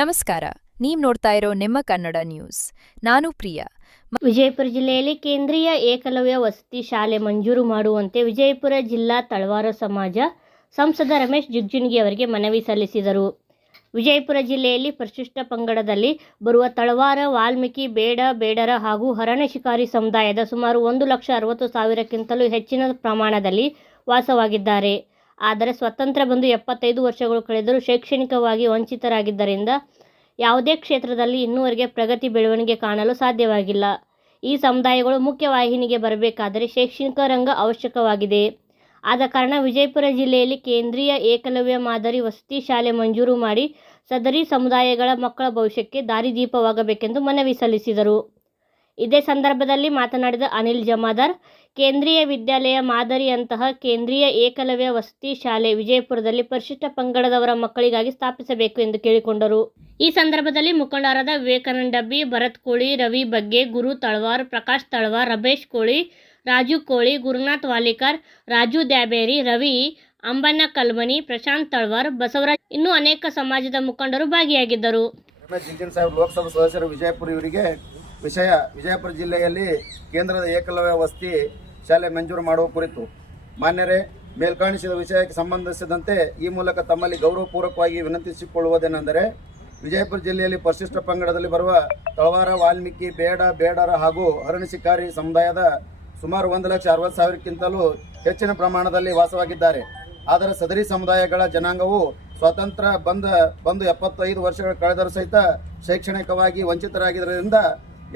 ನಮಸ್ಕಾರ, ನೀವು ನೋಡ್ತಾ ಇರೋ ನಿಮ್ಮ ಕನ್ನಡ ನ್ಯೂಸ್. ನಾನು ಪ್ರಿಯಾ. ವಿಜಯಪುರ ಜಿಲ್ಲೆಯಲ್ಲಿ ಕೇಂದ್ರೀಯ ಏಕಲವ್ಯ ವಸತಿ ಶಾಲೆ ಮಂಜೂರು ಮಾಡುವಂತೆ ವಿಜಯಪುರ ಜಿಲ್ಲಾ ತಳವಾರ ಸಮಾಜ ಸಂಸದ ರಮೇಶ್ ಜಿಗಜಿಣಗಿ ಅವರಿಗೆ ಮನವಿ ಸಲ್ಲಿಸಿದರು. ವಿಜಯಪುರ ಜಿಲ್ಲೆಯಲ್ಲಿ ಪರಿಶಿಷ್ಟ ಪಂಗಡದಲ್ಲಿ ಬರುವ ತಳವಾರ, ವಾಲ್ಮೀಕಿ, ಬೇಡರ ಹಾಗೂ ಹರಣ ಶಿಕಾರಿ ಸಮುದಾಯದ ಸುಮಾರು 1,60,000ಕ್ಕಿಂತಲೂ ಹೆಚ್ಚಿನ ಪ್ರಮಾಣದಲ್ಲಿ ವಾಸವಾಗಿದ್ದಾರೆ. ಆದರೆ ಸ್ವಾತಂತ್ರ್ಯ ಬಂದು 75 ವರ್ಷಗಳು ಕಳೆದರೂ ಶೈಕ್ಷಣಿಕವಾಗಿ ವಂಚಿತರಾಗಿದ್ದರಿಂದ ಯಾವುದೇ ಕ್ಷೇತ್ರದಲ್ಲಿ ಇನ್ನೂವರೆಗೆ ಪ್ರಗತಿ ಬೆಳವಣಿಗೆ ಕಾಣಲು ಸಾಧ್ಯವಾಗಿಲ್ಲ. ಈ ಸಮುದಾಯಗಳು ಮುಖ್ಯವಾಹಿನಿಗೆ ಬರಬೇಕಾದರೆ ಶೈಕ್ಷಣಿಕ ರಂಗ ಅವಶ್ಯಕವಾಗಿದೆ. ಆದ ಕಾರಣ ವಿಜಯಪುರ ಜಿಲ್ಲೆಯಲ್ಲಿ ಕೇಂದ್ರೀಯ ಏಕಲವ್ಯ ಮಾದರಿ ವಸತಿ ಶಾಲೆ ಮಂಜೂರು ಮಾಡಿ ಸದರಿ ಸಮುದಾಯಗಳ ಮಕ್ಕಳ ಭವಿಷ್ಯಕ್ಕೆ ದಾರಿದೀಪವಾಗಬೇಕೆಂದು ಮನವಿ ಸಲ್ಲಿಸಿದರು. ಇದೇ ಸಂದರ್ಭದಲ್ಲಿ ಮಾತನಾಡಿದ ಅನಿಲ್ ಜಮಾದಾರ್, ಕೇಂದ್ರೀಯ ವಿದ್ಯಾಲಯ ಮಾದರಿಯಂತಹ ಕೇಂದ್ರೀಯ ಏಕಲವ್ಯ ವಸತಿ ಶಾಲೆ ವಿಜಯಪುರದಲ್ಲಿ ಪರಿಶಿಷ್ಟ ಪಂಗಡದವರ ಮಕ್ಕಳಿಗಾಗಿ ಸ್ಥಾಪಿಸಬೇಕು ಎಂದು ಕೇಳಿಕೊಂಡರು. ಈ ಸಂದರ್ಭದಲ್ಲಿ ಮುಖಂಡರಾದ ವಿವೇಕಾನಂದ ಬಿ, ಭರತ್ ಕೋಳಿ, ರವಿ ಬಗ್ಗೆ, ಗುರು ತಳವಾರ್, ಪ್ರಕಾಶ್ ತಳವಾರ್, ರಮೇಶ್ ಕೋಳಿ, ರಾಜು ಕೋಳಿ, ಗುರುನಾಥ್ ವಾಲಿಕಾರ್, ರಾಜು ದ್ಯಾಬೇರಿ, ರವಿ, ಅಂಬಣ್ಣ ಕಲ್ಮನಿ, ಪ್ರಶಾಂತ್ ತಳವಾರ್, ಬಸವರಾಜ್ ಇನ್ನೂ ಅನೇಕ ಸಮಾಜದ ಮುಖಂಡರು ಭಾಗಿಯಾಗಿದ್ದರು. ರಮೇಶ್ ಜಿಗಜಿಣಗಿ ಸಾಹೇಬ್ ಲೋಕಸಭಾ ಸದಸ್ಯರು ವಿಜಯಪುರ ಇವರಿಗೆ ವಿಜಯಪುರ ಜಿಲ್ಲೆಯಲ್ಲಿ ಕೇಂದ್ರದ ಏಕಲವ್ಯ ವಸತಿ ಶಾಲೆ ಮಂಜೂರು ಮಾಡುವ ಕುರಿತು ಮಾನ್ಯರೇ, ಮೇಲ್ಕಾಣಿಸಿದ ವಿಷಯಕ್ಕೆ ಸಂಬಂಧಿಸಿದಂತೆ ಈ ಮೂಲಕ ತಮ್ಮಲ್ಲಿ ಗೌರವಪೂರ್ವಕವಾಗಿ ವಿನಂತಿಸಿಕೊಳ್ಳುವುದೇನೆಂದರೆ, ವಿಜಯಪುರ ಜಿಲ್ಲೆಯಲ್ಲಿ ಪರಿಶಿಷ್ಟ ಪಂಗಡದಲ್ಲಿ ಬರುವ ತಳವಾರ, ವಾಲ್ಮೀಕಿ, ಬೇಡರ ಹಾಗೂ ಹರಣ ಶಿಕಾರಿ ಸಮುದಾಯದ ಸುಮಾರು 1,60,000ಕ್ಕಿಂತಲೂ ಹೆಚ್ಚಿನ ಪ್ರಮಾಣದಲ್ಲಿ ವಾಸವಾಗಿದ್ದಾರೆ. ಆದರೆ ಸದರಿ ಸಮುದಾಯಗಳ ಜನಾಂಗವು ಸ್ವಾತಂತ್ರ್ಯ ಬಂದು 75 ವರ್ಷಗಳು ಕಳೆದರೂ ಸಹಿತ ಶೈಕ್ಷಣಿಕವಾಗಿ ವಂಚಿತರಾಗಿದ್ದರಿಂದ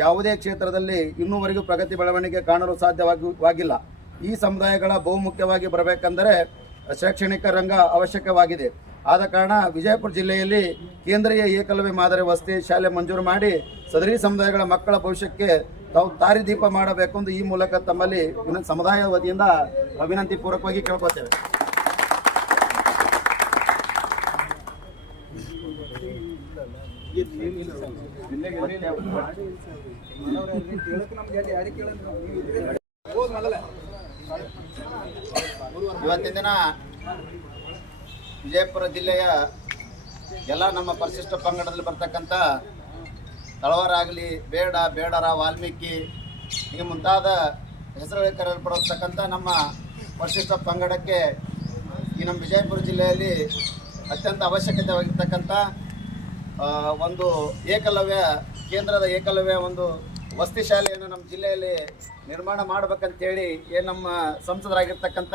ಯಾವುದೇ ಕ್ಷೇತ್ರದಲ್ಲಿ ಇನ್ನೂವರೆಗೂ ಪ್ರಗತಿ ಬೆಳವಣಿಗೆ ಕಾಣಲು ಸಾಧ್ಯವಾಗಿಲ್ಲ. ಈ ಸಮುದಾಯಗಳ ಬಹುಮುಖ್ಯವಾಗಿ ಬರಬೇಕೆಂದರೆ ಶೈಕ್ಷಣಿಕ ರಂಗ ಅವಶ್ಯಕವಾಗಿದೆ. ಆದ ಕಾರಣ ವಿಜಯಪುರ ಜಿಲ್ಲೆಯಲ್ಲಿ ಕೇಂದ್ರೀಯ ಏಕಲವ್ಯ ಮಾದರಿ ವಸತಿ ಶಾಲೆ ಮಂಜೂರು ಮಾಡಿ ಸದರಿ ಸಮುದಾಯಗಳ ಮಕ್ಕಳ ಭವಿಷ್ಯಕ್ಕೆ ತಾವು ದಾರಿದೀಪ ಮಾಡಬೇಕೆಂದು ಈ ಮೂಲಕ ತಮ್ಮಲ್ಲಿ ಸಮುದಾಯ ವತಿಯಿಂದ ವಿನಂತಿ ಪೂರ್ವಕವಾಗಿ ಕೇಳ್ಕೊತೇವೆ. ಇವತ್ತಿನ ದಿನ ವಿಜಯಪುರ ಜಿಲ್ಲೆಯ ಎಲ್ಲ ನಮ್ಮ ಪರಿಶಿಷ್ಟ ಪಂಗಡದಲ್ಲಿ ಬರ್ತಕ್ಕಂಥ ತಳವಾರ ಆಗಲಿ, ಬೇಡರ, ವಾಲ್ಮೀಕಿ ಹೀಗೆ ಮುಂತಾದ ಹೆಸರುಗಳಿಗೆ ಕರೆಯಲ್ಪಡತಕ್ಕಂಥ ನಮ್ಮ ಪರಿಶಿಷ್ಟ ಪಂಗಡಕ್ಕೆ ಈ ನಮ್ಮ ವಿಜಯಪುರ ಜಿಲ್ಲೆಯಲ್ಲಿ ಅತ್ಯಂತ ಅವಶ್ಯಕತೆವಾಗಿರ್ತಕ್ಕಂಥ ಒಂದು ಕೇಂದ್ರದ ಏಕಲವ್ಯ ಒಂದು ವಸತಿ ಶಾಲೆಯನ್ನು ನಮ್ಮ ಜಿಲ್ಲೆಯಲ್ಲಿ ನಿರ್ಮಾಣ ಮಾಡಬೇಕಂತೇಳಿ ನಮ್ಮ ಸಂಸದರಾಗಿರ್ತಕ್ಕಂಥ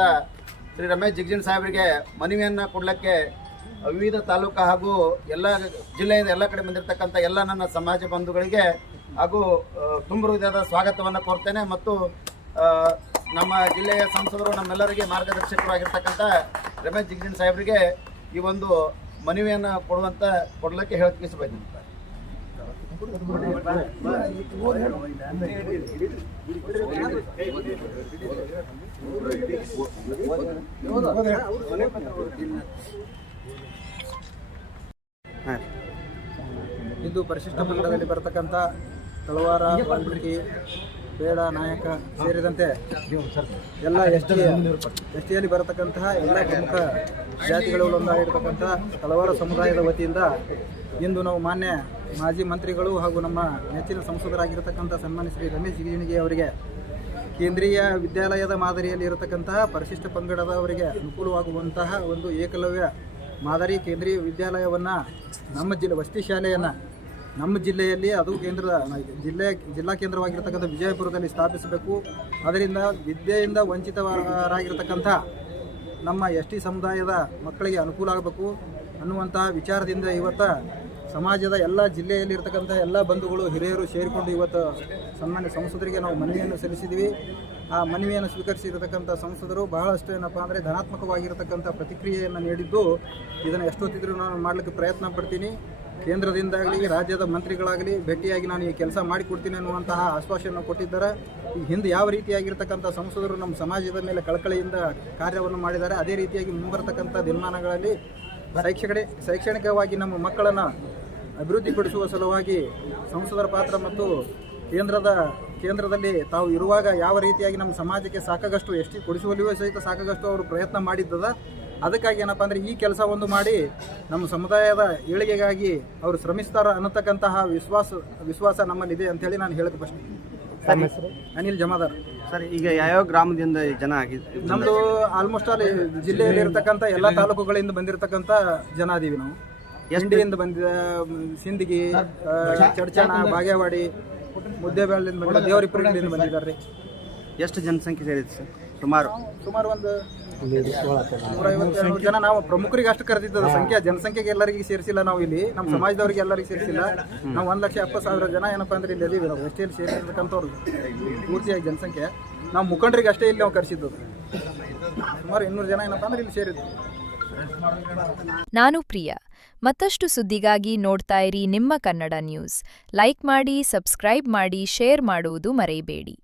ಶ್ರೀ ರಮೇಶ್ ಜಿಗಜಿಣಗಿ ಸಾಹೇಬರಿಗೆ ಮನವಿಯನ್ನು ಕೊಡಲಿಕ್ಕೆ ವಿವಿಧ ತಾಲೂಕು ಹಾಗೂ ಎಲ್ಲ ಜಿಲ್ಲೆಯಿಂದ ಎಲ್ಲ ಕಡೆ ಬಂದಿರತಕ್ಕಂಥ ಎಲ್ಲ ನನ್ನ ಸಮಾಜ ಬಂಧುಗಳಿಗೆ ಹಾಗೂ ತುಂಬ ಹೃದಯದ ಸ್ವಾಗತವನ್ನು ಕೋರ್ತೇನೆ. ಮತ್ತು ನಮ್ಮ ಜಿಲ್ಲೆಯ ಸಂಸದರು ನಮ್ಮೆಲ್ಲರಿಗೆ ಮಾರ್ಗದರ್ಶಕರಾಗಿರ್ತಕ್ಕಂಥ ರಮೇಶ್ ಜಿಗಜಿಣಗಿ ಸಾಹೇಬರಿಗೆ ಈ ಒಂದು ಮನವಿಯನ್ನು ಕೊಡಲಿಕ್ಕೆ ಹೇಳಕ್ಕೆ ಇದು ಪರಿಶಿಷ್ಟ ಪಂಗಡದಲ್ಲಿ ಬರತಕ್ಕಂಥ ತಳವಾರ, ವಾಲ್ಮೀಕಿ, ಬೇಡ, ನಾಯಕ ಸೇರಿದಂತೆ ಎಲ್ಲ ಎಸ್ ಟಿಯಲ್ಲಿ ಬರತಕ್ಕಂತಹ ಎಲ್ಲ ಪ್ರಮುಖ ಜಾತಿಗಳಲ್ಲಿ ಒಂದಾಗಿರ್ತಕ್ಕಂಥ ತಳವಾರ ಸಮುದಾಯದ ವತಿಯಿಂದ ಇಂದು ನಾವು ಮಾನ್ಯ ಮಾಜಿ ಮಂತ್ರಿಗಳು ಹಾಗೂ ನಮ್ಮ ನೆಚ್ಚಿನ ಸಂಸದರಾಗಿರ್ತಕ್ಕಂಥ ಸನ್ಮಾನ್ಯ ಶ್ರೀ ರಮೇಶ್ ಜಿಗಜಿಣಗಿ ಅವರಿಗೆ ಕೇಂದ್ರೀಯ ವಿದ್ಯಾಲಯದ ಮಾದರಿಯಲ್ಲಿ ಇರತಕ್ಕಂತಹ ಪರಿಶಿಷ್ಟ ಪಂಗಡದವರಿಗೆ ಅನುಕೂಲವಾಗುವಂತಹ ಒಂದು ಏಕಲವ್ಯ ಮಾದರಿ ಕೇಂದ್ರೀಯ ವಿದ್ಯಾಲಯವನ್ನು ನಮ್ಮ ವಸತಿ ಶಾಲೆಯನ್ನು ನಮ್ಮ ಜಿಲ್ಲೆಯಲ್ಲಿ ಅದು ಜಿಲ್ಲಾ ಕೇಂದ್ರವಾಗಿರ್ತಕ್ಕಂಥ ವಿಜಯಪುರದಲ್ಲಿ ಸ್ಥಾಪಿಸಬೇಕು. ಅದರಿಂದ ವಿದ್ಯೆಯಿಂದ ವಂಚಿತರಾಗಿರ್ತಕ್ಕಂಥ ನಮ್ಮ ಎಸ್ ಟಿ ಸಮುದಾಯದ ಮಕ್ಕಳಿಗೆ ಅನುಕೂಲ ಆಗಬೇಕು ಅನ್ನುವಂತಹ ವಿಚಾರದಿಂದ ಇವತ್ತು ಸಮಾಜದ ಎಲ್ಲ ಜಿಲ್ಲೆಯಲ್ಲಿ ಇರ್ತಕ್ಕಂಥ ಎಲ್ಲ ಬಂಧುಗಳು ಹಿರಿಯರು ಸೇರಿಕೊಂಡು ಇವತ್ತು ಸನ್ಮಾನ್ಯ ಸಂಸದರಿಗೆ ನಾವು ಮನವಿಯನ್ನು ಸಲ್ಲಿಸಿದ್ವಿ. ಆ ಮನವಿಯನ್ನು ಸ್ವೀಕರಿಸಿರತಕ್ಕಂಥ ಸಂಸದರು ಬಹಳಷ್ಟು ಏನಪ್ಪ ಅಂದರೆ ಧನಾತ್ಮಕವಾಗಿರತಕ್ಕಂಥ ಪ್ರತಿಕ್ರಿಯೆಯನ್ನು ನೀಡಿದ್ದು, ಇದನ್ನು ಎಷ್ಟೊತ್ತಿದ್ರೂ ನಾನು ಮಾಡಲಿಕ್ಕೆ ಪ್ರಯತ್ನ ಪಡ್ತೀನಿ. ಕೇಂದ್ರದಿಂದಾಗಲಿ ರಾಜ್ಯದ ಮಂತ್ರಿಗಳಾಗಲಿ ಭೇಟಿಯಾಗಿ ನಾನು ಈ ಕೆಲಸ ಮಾಡಿಕೊಡ್ತೀನಿ ಅನ್ನುವಂತಹ ಆಶ್ವಾಸನೆಯನ್ನು ಕೊಟ್ಟಿದ್ದಾರೆ. ಈ ಹಿಂದೆ ಯಾವ ರೀತಿಯಾಗಿರ್ತಕ್ಕಂಥ ಸಂಸದರು ನಮ್ಮ ಸಮಾಜದ ಮೇಲೆ ಕಳಕಳಿಯಿಂದ ಕಾರ್ಯವನ್ನು ಮಾಡಿದ್ದಾರೆ, ಅದೇ ರೀತಿಯಾಗಿ ಮುಂಬರತಕ್ಕಂಥ ದಿನಮಾನಗಳಲ್ಲಿ ಶೈಕ್ಷಣಿಕವಾಗಿ ನಮ್ಮ ಮಕ್ಕಳನ್ನು ಅಭಿವೃದ್ಧಿಪಡಿಸುವ ಸಲುವಾಗಿ ಸಂಸದರ ಪಾತ್ರ ಮತ್ತು ಕೇಂದ್ರದಲ್ಲಿ ತಾವು ಇರುವಾಗ ಯಾವ ರೀತಿಯಾಗಿ ನಮ್ಮ ಸಮಾಜಕ್ಕೆ ಸಾಕಾಗಷ್ಟು ಕೊಡಿಸುವಲ್ಲಿಯೂ ಸಹಿತ ಸಾಕಾಗಷ್ಟು ಅವರು ಪ್ರಯತ್ನ ಮಾಡಿದ್ದದ. ಅದಕ್ಕಾಗಿ ಏನಪ್ಪ ಅಂದರೆ ಈ ಕೆಲಸ ಒಂದು ಮಾಡಿ ನಮ್ಮ ಸಮುದಾಯದ ಏಳಿಗೆಗಾಗಿ ಅವರು ಶ್ರಮಿಸ್ತಾರ ಅನ್ನತಕ್ಕಂತಹ ವಿಶ್ವಾಸ ನಮ್ಮಲ್ಲಿದೆ ಅಂತೇಳಿ ನಾನು ಹೇಳಕ್ಕೆ ಬಯಸ್ತೀನಿ. ಅನಿಲ್ ಜಮಾದಾರ್ ಸರ್, ಈಗ ಯಾವ್ಯಾವ ಗ್ರಾಮದಿಂದ ಜನ ಆಗಿದ್ದು? ನಮ್ಮದು ಆಲ್ಮೋಸ್ಟ್ ಆಲ್ ಜಿಲ್ಲೆಯಲ್ಲಿ ಇರತಕ್ಕಂಥ ಎಲ್ಲ ತಾಲೂಕುಗಳಿಂದ ಬಂದಿರತಕ್ಕಂಥ ಜನ ಅದೀವಿ ನಾವು. ಹಿಂಡಿಯಿಂದ ಬಂದಿದ, ಸಿಂದಗಿ, ಚಡ್ಚಣ, ಬಾಗೇವಾಡಿ, ಮುದ್ದೇಬೇಳದಿಂದ ಬಂದಿದ್ದಾರೆ, ದೇವರಿಪುರದಿಂದ ಬಂದಿದ್ದಾರೆ. ಎಷ್ಟು ಜನಸಂಖ್ಯೆ ಸೇರಿದೆ ಸರ್? ಸುಮಾರು ಒಂದು 150-200 ಜನ. ನಾವು ಪ್ರಮುಖರಿಗೆ ಅಷ್ಟು ಕರೆದಿದ್ದದ ಸಂಖ್ಯೆ, ಜನಸಂಖ್ಯೆಗೆ ಎಲ್ಲರಿಗೆ ಸೇರಿಸಿಲ್ಲ ನಾವು ಇಲ್ಲಿ, ನಮ್ಮ ಸಮಾಜದವರಿಗೆ ಎಲ್ಲರಿಗೆ ಸೇರಿಸಿಲ್ಲ. ನಾವು 1,70,000 ಜನ ಏನಪ್ಪ ಅಂದ್ರೆ ಇಲ್ಲಿ ಇದೀವಿ ನಾವು. ಎಷ್ಟೇ ಸೇರಿರ್ತಕ್ಕಂಥವ್ರು ಪೂರ್ತಿಯಾಗಿ ಜನಸಂಖ್ಯೆ ನಾವು ಮುಖಂಡರಿಗೆ ಅಷ್ಟೇ ಇಲ್ಲಿ ನಾವು ಕರೆಸಿದ್ದು. ಸುಮಾರು 200 ಜನ ಏನಪ್ಪ ಅಂದ್ರೆ ಇಲ್ಲಿ ಸೇರಿದ್ದು. ನಾನು ಪ್ರಿಯಾ. ಮತ್ತಷ್ಟು ಸುದ್ದಿಗಾಗಿ ನೋಡ್ತಾ ಇರಿ ನಿಮ್ಮ ಕನ್ನಡ ನ್ಯೂಸ್. ಲೈಕ್ ಮಾಡಿ, ಸಬ್ಸ್ಕ್ರೈಬ್ ಮಾಡಿ, ಶೇರ್ ಮಾಡುವುದು ಮರೆಯಬೇಡಿ.